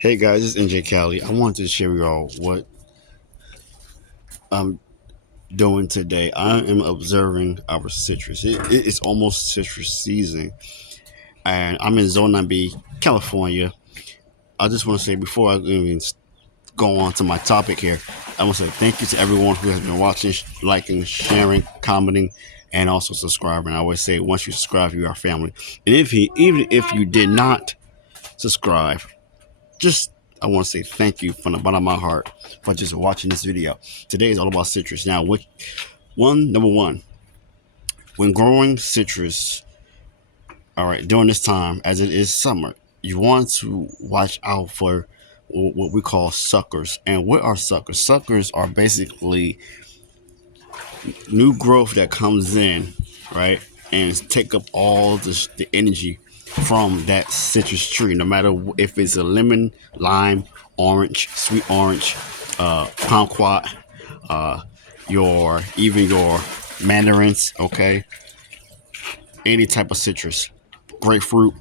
Hey guys, it's NJ Cali. I wanted to share with y'all what I'm doing today. I am observing our citrus. It's almost citrus season, and I'm in Zone 9B, California. I just want to say before I even go on to my topic here, I want to say thank you to everyone who has been watching, liking, sharing, commenting, and also subscribing. I always say once you subscribe, you are family. And even if you did not subscribe, just I want to say thank you from the bottom of my heart for just watching this video. Today is all about citrus. Now, number one, when growing citrus, all right, during this time, as it is summer, you want to watch out for what we call suckers. And what are suckers? Suckers are basically new growth that comes in, right, and take up all the energy from that citrus tree, no matter if it's a lemon, lime, orange, sweet orange, kumquat, uh, your mandarins, okay, any type of citrus, grapefruit.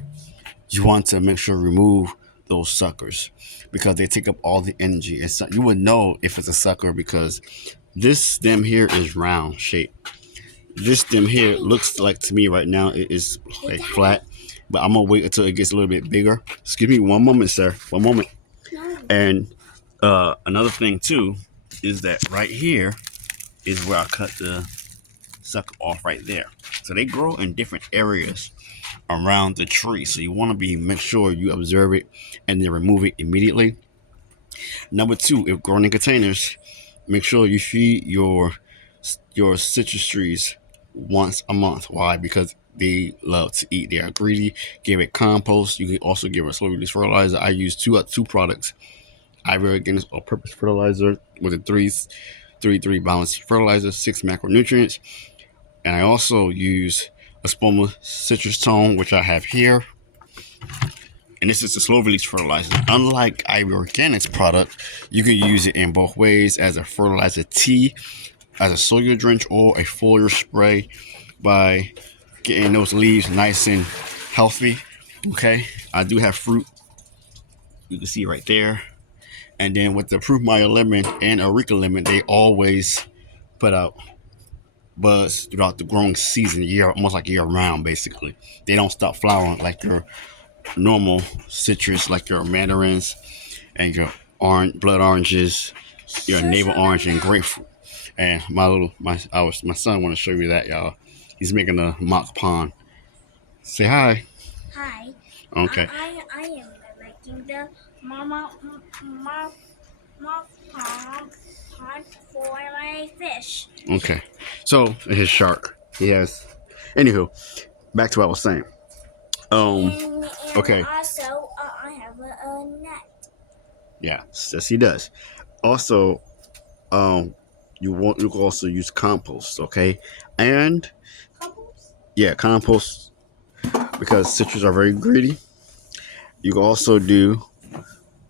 You want to make sure to remove those suckers because they take up all the energy. And so you would know if it's a sucker because this stem here is round shape. This stem here looks like to me right now it is like flat, but I'm gonna wait until it gets a little bit bigger. Excuse me, one moment, sir. One moment. And another thing too is that right here is where I cut the sucker off right there. So they grow in different areas around the tree. So you want to be make sure you observe it and then remove it immediately. Number two, if growing in containers, make sure you feed your citrus trees once a month. Why? Because they love to eat. They are greedy. Give it compost. You can also give it slow release fertilizer. I use two products. Ivy Organics all-purpose fertilizer with a three balanced fertilizer, 6 macronutrients, and I also use Espoma citrus tone, which I have here. And this is a slow release fertilizer. Unlike Ivy Organics product, you can use it in both ways as a fertilizer tea, as a soil drench, or a foliar spray by getting those leaves nice and healthy. Okay, I do have fruit. You can see right there. And then with the Proof Maya lemon and Areca lemon, they always put out buds throughout the growing season, year almost like year round. Basically, they don't stop flowering like your normal citrus, like your mandarins and your orange blood oranges, your navel orange and grapefruit. And my son want to show you that, y'all. He's making a mock pond. Say hi. Hi, Okay. I am making the mama mama pond for my fish. Okay. So his shark. He has. Anywho, back to what I was saying. And Okay. also I have a net. Yeah. Yes, he does. Also, um, you can also use compost. Okay, and Compost? yeah, compost because citrus are very greedy. You can also do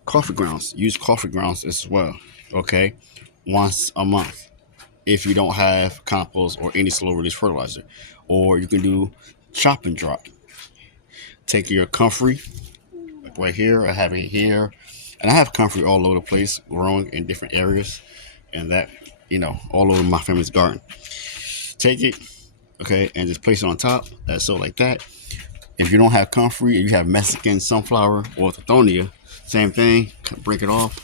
coffee grounds. Use coffee grounds as well. Okay, once a month if you don't have compost or any slow release fertilizer, or you can do chop and drop. Take your comfrey, like right here. I have it here, and I have comfrey all over the place, growing in different areas, and that all over my family's garden. Take it, okay, and just place it on top. That's so like that. If you don't have comfrey, if you have Mexican sunflower or Tithonia, same thing. Break it off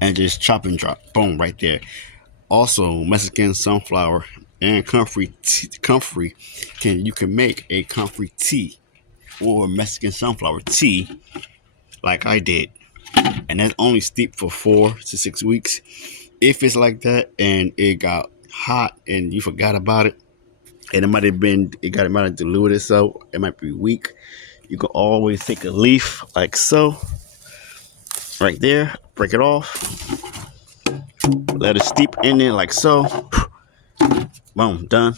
and just chop and drop. Boom, right there. Also, Mexican sunflower and comfrey can you can make a comfrey tea or Mexican sunflower tea like I did, and that's only steeped for 4 to 6 weeks. If it's like that and it got hot and you forgot about it, and it might have diluted, so it might be weak. You can always take a leaf like so, right there, break it off, let it steep in there like so. Boom, done.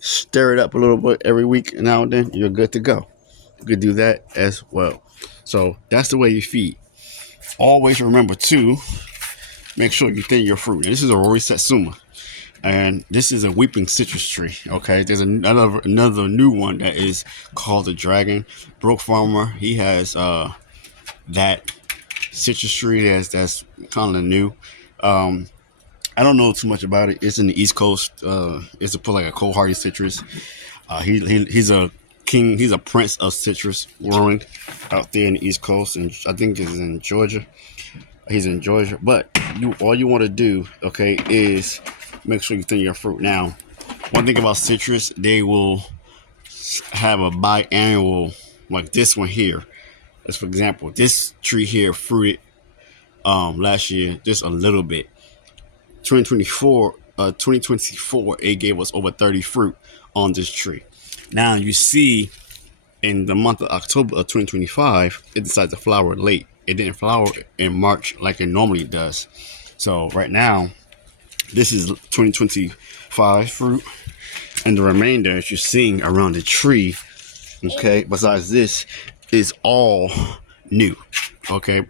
Stir it up a little bit every week now and then. You're good to go. You could do that as well. So that's the way you feed. Always remember to make sure you thin your fruit. And this is a Rory Satsuma. And this is a weeping citrus tree. Okay, there's another new one that is called the Dragon. Broke Farmer. He has that citrus tree that's kind of new. Um, I don't know too much about it. It's in the East Coast. It's a put like a cold hardy citrus. He's a king. He's a prince of citrus growing out there in the East Coast, and I think it's in Georgia. He's in Georgia. But all you want to do, okay, is make sure you thin your fruit. Now, one thing about citrus, they will have a biannual, like this one here. As for example, this tree here fruited last year just a little bit. 2024, it gave us over 30 fruit on this tree. Now you see in the month of October of 2025, it decided to flower late. It didn't flower in March like it normally does. So right now, this is 2025 fruit, and the remainder, as you're seeing around the tree, okay, besides this, is all new, okay?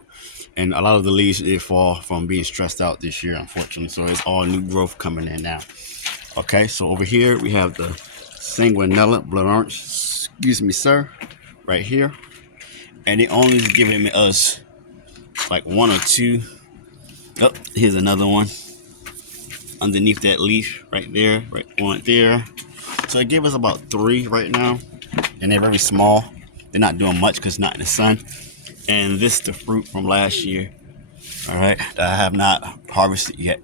And a lot of the leaves did fall from being stressed out this year, unfortunately. So it's all new growth coming in now. Okay, so over here we have the Sanguinella blood orange, excuse me, sir, right here. And it only is giving us like one or two. Oh, here's another one underneath that leaf right there, right one there. So it gave us about 3 right now, and they're very small. They're not doing much because it's not in the sun. And this is the fruit from last year, all right, that I have not harvested yet.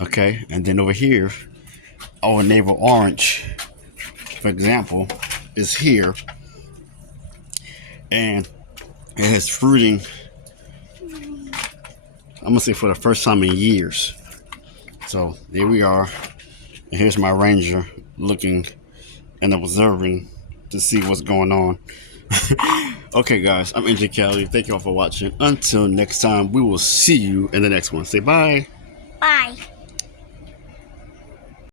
Okay, and then over here, our navel orange, for example, is here, and it has fruiting, I'm gonna say for the first time in years. So there we are, and here's my ranger looking and observing to see what's going on. Okay, guys, I'm NJ Kelly. Thank you all for watching. Until next time, we will see you in the next one. Say bye. Bye.